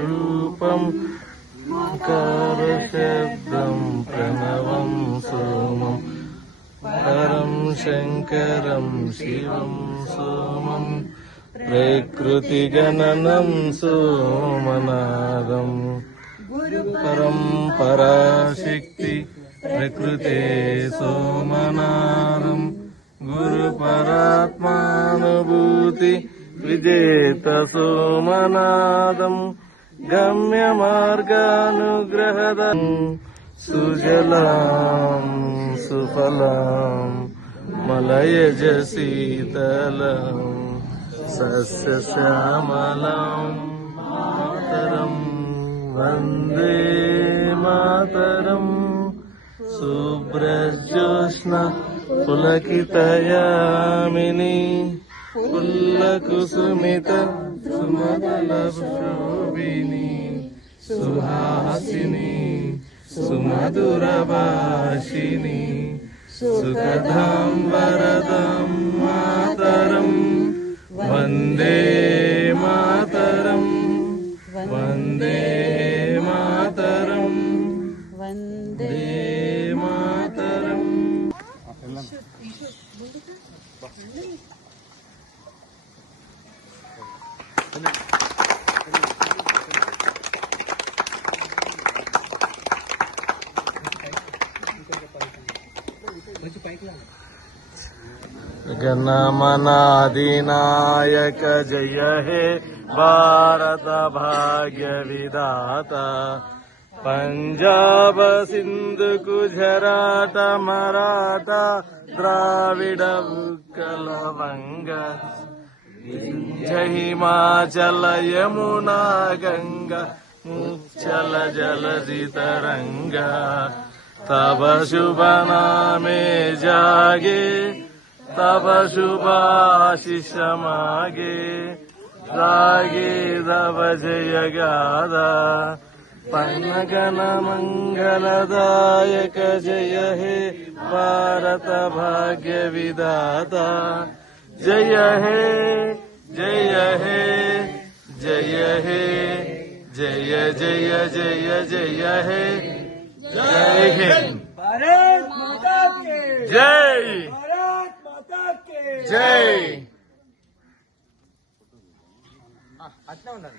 రూపం శబ్దం ప్రణవం సోమం పరం శంకరం శివం సోమం ప్రకృతి గణనం సోమనాదం పరం పరాశక్తి ప్రకృతే సోమనాదం గురు పరాత్మానుభూతి విజేత సోమనాదం గమ్య మార్గానుగ్రహదం సుజలాం సుఫలాం మలయజ శీతలం సస్యశ్యామలాం మాతరం వందే మాతరం శుభ్రజ్యోత్స్న పులకితయామిని పుల్లకుసుమిత సుమదలశోభిని సుహాసిని సుమధురభాషిని సుఖదాం వరదాం మాతరం వందే మాతరం వందే మాతరం వందే మాతరం. గణమనాధినాయక జయ హే భారత భాగ్య విధాత పంజాబ సింధు గుజరాట మరాఠ ద్రావిడ ఉత్కల వంగ హిమాచల యమునా గంగ ముచ్చల జలధి తరంగ తవ శుభ నామే జాగే తవ శుభాశిష మాగే రాగే తవ జయ గాథ పన్నగణ మంగళదాయక జయ హే భారత భాగ్య విధాత జయ హే జయ హే జయ హే జయ జయ జయ జయ హే జై హింద్ भारत माता के జై भारत माता के జై. అట్లా ఉండాలి.